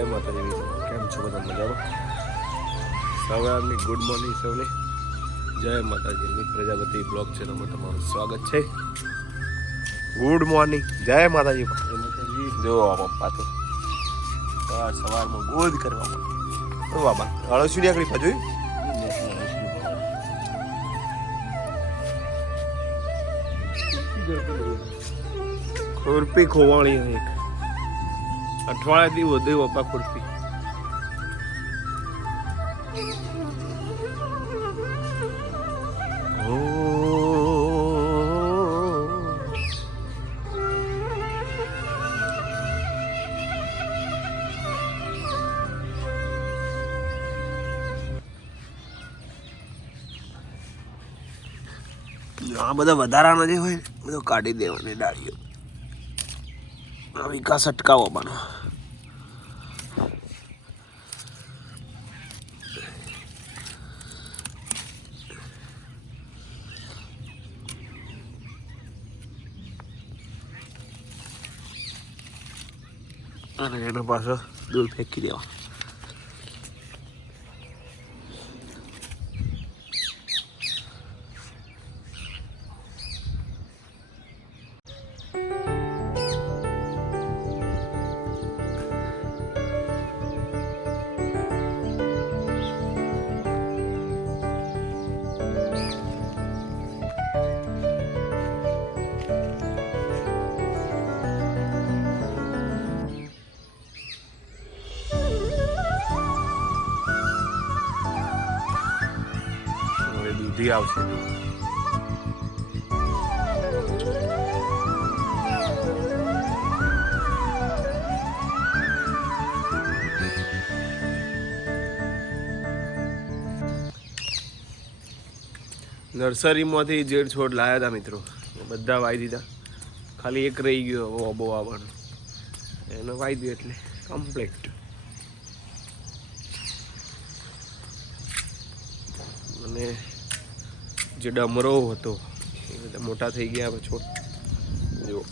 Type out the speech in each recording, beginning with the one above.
જય માતાજી કેમ છો બધા મજામાં? સવારની ગુડ મોર્નિંગ સૌને. જય માતાજી મિત પ્રજાપતિ બ્લોગ ચેનલમાં તમારું સ્વાગત છે. ગુડ મોર્નિંગ જય માતાજી. જો પપ્પા તો. સવાર સવારમાં ગોદ કરવામાં તો બાબા અળસી નીકળી પાછું ખુરપી ખોવાણી એક. અઠવાડિયાથી વધુ વપા ખુરપી આ બધા વધારાના જે હોય બધું કાઢી દેવાની ડાળીઓ. આ અટકાવો પણ અને એનો પાછો દૂર ફેંકી દેવા હવે આવશે. નર્સરીમાંથી જેડ છોડ લાયા હતા મિત્રો. બધા વાવી દીધા. ખાલી એક રહી ગયો ઓબો આવવાનો. એને વાવી દીધું એટલે કમ્પ્લીટ અને જે ડમરો હતો એ બધા મોટા થઈ ગયા છોડ. જો.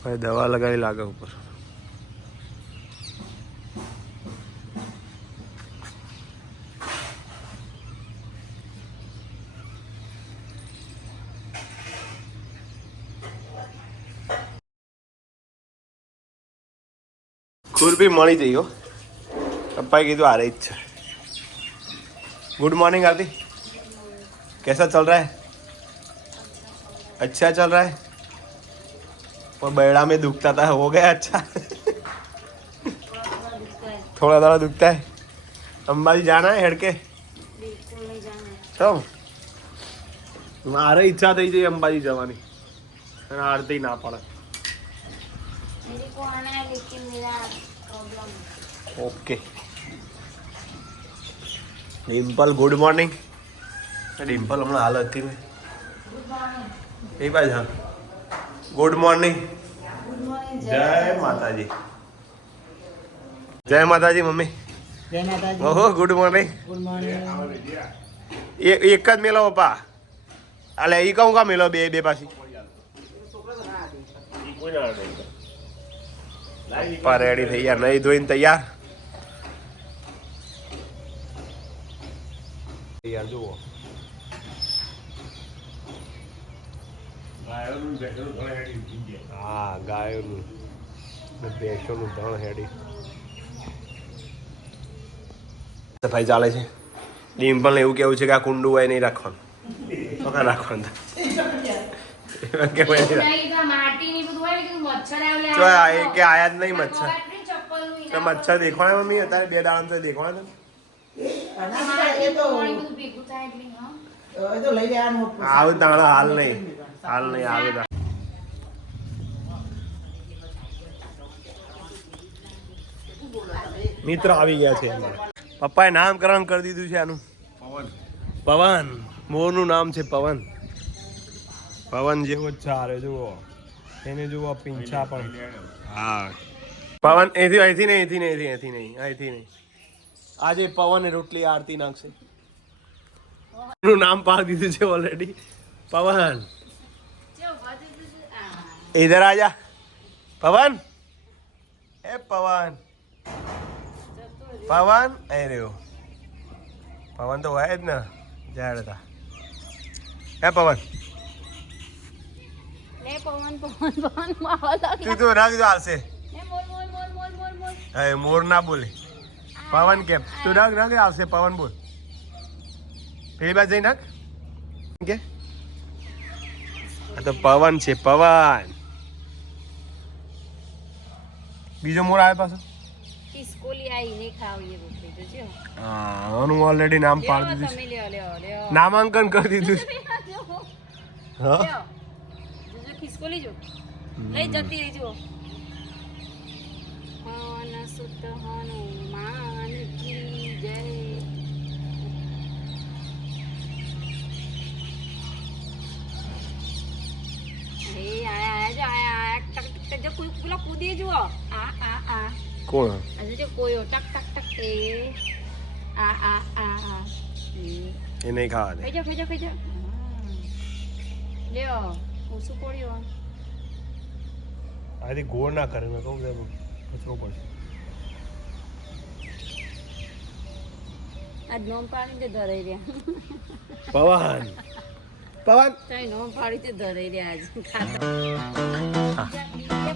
ભાઈ દવા લગાવી લાગે ઉપર ખુરપી મળી જઈ હો પપ્પાએ કીધું આ રહી જ છે गुड मॉर्निंग आरती कैसा चल रहा है अच्छा चल रहा है और बैड़ा में दुखता था हो गया अच्छा थोड़ा थोड़ा दुखता है अंबाजी जाना है हेड के બિલકુલ નહીં જાણે ચમ મારે ઈચ્છા થઈ જઈ અંબાજી જવાની અને આરતી ના પડે मेरे को आना है लेकिन मेरा problem okay Dimple good morning Dimple હમણાં હાલ હતી મેં ગુડ મોર્નિંગ એ બાજુ હા ગુડ મોર્નિંગ જય માતાજી. જય માતાજી મમ્મી. ઓહો ગુડ મોર્નિંગ ગુડ મોર્નિંગ એ એક જ મેલો પપ્પા અલે એ કહું કા મેલો બે બે પાછી? પપ્પા રેડી થઈ ગયા નહીં ધોઈને તૈયાર. તૈયાર જુઓ. હા ગાયોનું. ને ભેંસોનું ધણ હેડી. સફાઈ ચાલે છે? ડિમ્પલ એવું કેવું છે કે આ કુંડું હોય નહીં રાખવાનું. તો કાં રાખવાનું કે આયા જ નહીં મચ્છર. તો મચ્છર દેખવાના મમ્મી? અત્યારે બે દાડા તો દેખવાના બધું ભેગું થાય એટલે હા. આવું તાણા હાલ નહીં. હાલ નહીં આવે મિત્ર આવી ગયા છે પપ્પાએ નામકરણ કરી દીધું છે આનું. પવન. મોરનું નામ છે પવન. પવન જેવો જ ચાલે જુઓ. એને જુઓ પીંછા પણ. હા. પવન એથી અહીંથી નહીં અહીંથી નહીં અહીંથી નહીં અહીંથી નહીં. આજે પવન રોટલી આરતી નાખશે. એનું નામ પાડી દીધું છે ઓલરેડી પવન. ઇધર આજા. પવન? એ પવન. પવન? એ રહ્યો. પવન તો હોય જ ને જાડ હતા. હે પવન. તું તો રાખ જો હાલશે લે મોર ના બોલે. પવન કેમ? તું રાખ રાખ આવશે પવન બોલ. પેલી બાજુ જઈ નાખ કે? આ તો પવન છે પવન. બીજો મોર આવે પાછો? હા ઓલરેડી નામ પાડી દીધું. નામાંકન કરી દીધું હા? જતી રહી જો હન સુત હનુમાન કી જય હે આયા આયા જો આયા આયા ટક ટક ટક જો કોઈ પેલા કૂદી જુઓ આ આ આ કોણ આજે જો કોયો ટક ટક ટક એ આ આ આ આ. એ નહીં ખાવા દે લ્યો ઓછું ગોળ ના કરે ને કહું કચરો પડશે આજ નોમ પાડી તે ધરાઈ રહ્યા પવન પવન તઈ નોમ પાડી તે ધરાઈ રહ્યા આજ ખાતા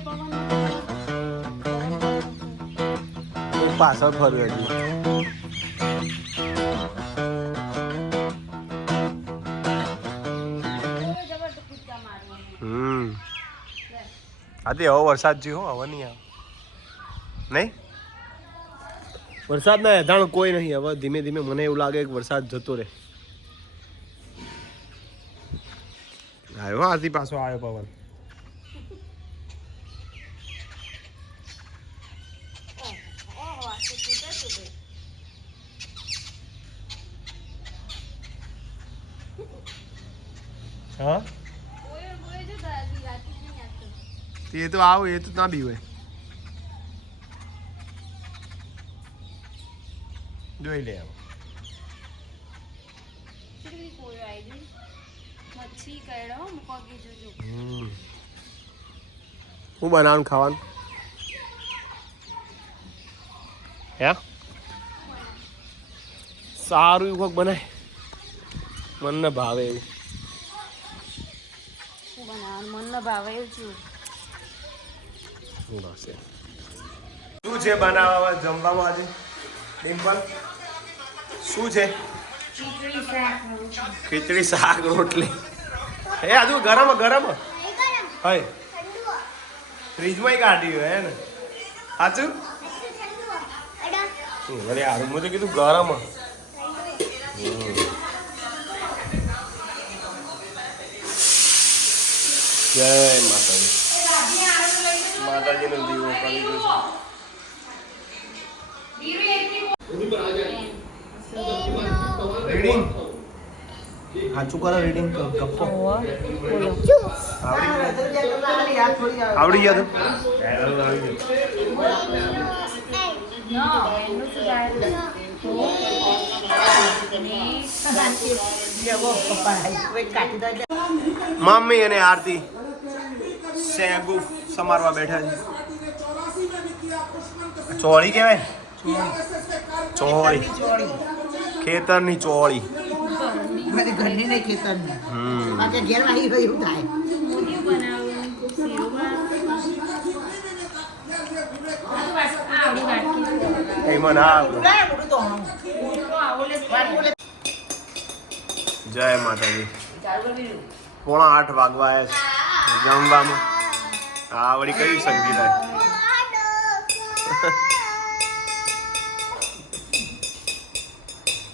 પવન પાછળ ફર્યો હજી હમ. આથી હવે વરસાદ જેવો હવે નહીં આવે. નહીં? વરસાદ ના એધાણ કોઈ નહીં હવે ધીમે ધીમે મને એવું લાગે કે વરસાદ જતો રહે. આવ્યો આથી પાછો આવ્યો પવન ઓહો આ તો તો હા? તે તો આવો, એ તો ના બી હોય. જોઈ લે આવ. હું બનાવવાનું ખાવાનું? હે? સારું એવું કોક બનાય. મનને ભાવે એવું. શું બનાવવાનું મન ન ભાવે એવું શું છે બનાવવામાં જમવામાં આજે? ડિમ્પલ? શું છે? ખીચડી શાક રોટલી. હે આજુ ગરમ ગરમ. હય ફ્રીજમાં કાઢી હોય હે ને? સાચું? અરે યાર મેં તો કીધું ગરમ. જય માતાજી માતાજીનો દીવો કરી દો સાચું કરો રીડિંગ કપ્પો આવડી આવડી ગયા મમ્મી અને આરતી સેગુ સમારવા બેઠા છે. ચોળી કહેવાય ચોળી. ખેતરની ચોળી. ઘરની ખેતરની હમ. ઘેર આવી ગયું થાય જય માતાજી. પોણા આઠ વાગવા આવ્યા છે. જમવામાં. આ વળી કઈ સંગીત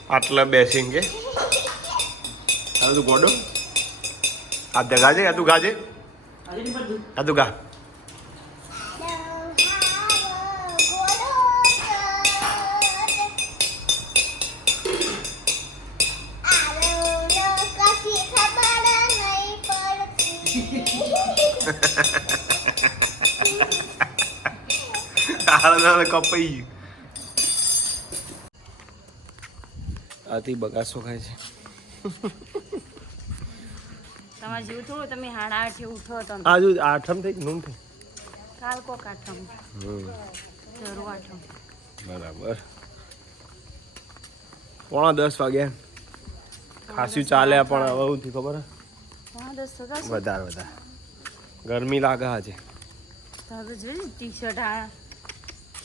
આટલા બેસીને કે? હવે તું ગોડો? આ ગાજે આ તું ગાજે. આ તું ગા. દાળ કપાઈ ગયું. આથી બગાસો ખાય છે. તમારે જેવું થોડું તમે હાડા આઠે ઉઠો તમે આજુ આઠમ થઈ નૂમ થઈ? કાલ કો કાઠમ હમ. જરૂર આઠમ. બરાબર. પોણા દસ વાગ્યા ખાસી ચાલે પણ હવે ખબર હે? થતા છે વધારે વધારે. ગરમી લાગે આજે. ટી શર્ટ આ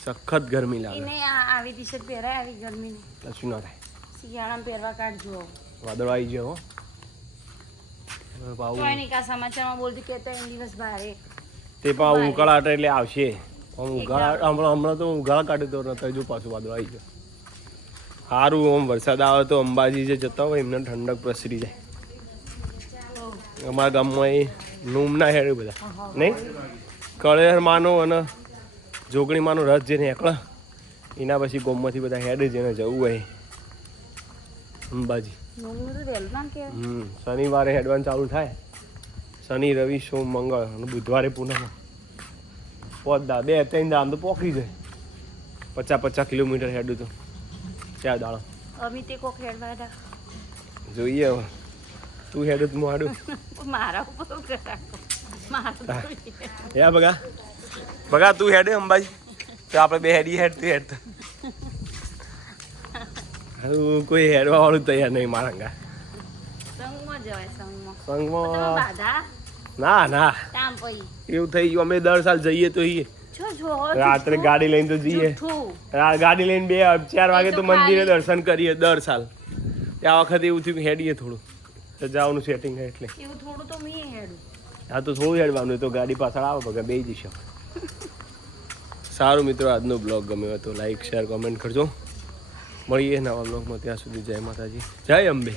સખત ગરમી લાગે. એને આ આવી ટી શર્ટ પહેરાય આવી ગરમીની. કશું ના થાય. શિયાળામાં પહેરવા કાઢજો. વાદળ આવી જાય હો. હવે પાછું કોઈ નહીં કા સમાચારમાં બોલતી કે ત્રણ દિવસ ભારે. તે પણ ઉકાળાટ એટલે આવશે. આમ હમણાં હમણાં તો ઉગાળા કાઢ્યો તો નતો હજુ પાછું વાદળ આવી સારું આમ વરસાદ આવે તો અંબાજી જે જતા હોય એમને ઠંડક પ્રસરી જાય. અમારા ગામમાં એ લૂમના હેડે બધા. નહીં? કળેર માનો અને જોગણી રસ જે નીકળે એના પછી ગોમમાંથી બધા હેડ જેને જવું હોય. અંબાજી. હમ શનિવારે હેડવાન ચાલુ થાય. શનિ રવિ સોમ મંગળ અને બુધવારે પૂનમ દા બે ત્રણ દામ તો પોકી જાય. પચાસ પચાસ કિલોમીટર હેડું તો. ચાર દાડો. અમિતે કોક હેડવા જોઈએ હવે. તું હેડું તો હું હાડું. મારા ઉપર મારું બગા. બગા તું હેડે અંબાજી. તો આપણે બે હેડી હેડ તું હેડ હું કોઈ હેડવા વાળું તૈયાર નહીં મારા અંગા સંગમાં જવાય સંગમાં તમે સંગમાં બાધા? ના ના. એવું થઈ ગયું અમે દર સાલ જઈએ તો ઈએ. રાત્રે ગાડી લઈને તો જઈએ. ગાડી લઈને બે ચાર વાગે તો મંદિરે દર્શન કરીએ દર સાલ. આ વખતે એવું થયું કે હેડીએ થોડું. તો જવાનું સેટિંગ એટલે. એવું થોડું તો મેં હેડું. આ તો થોડું હેડવાનું તો ગાડી પાછળ આવે ભગા બે જઈશું સારું મિત્રો આજનો બ્લોગ ગમ્યો હતો લાઈક શેર કોમેન્ટ કરજો. મળીએ નવા બ્લોગમાં ત્યાં સુધી જય માતાજી. જય અંબે.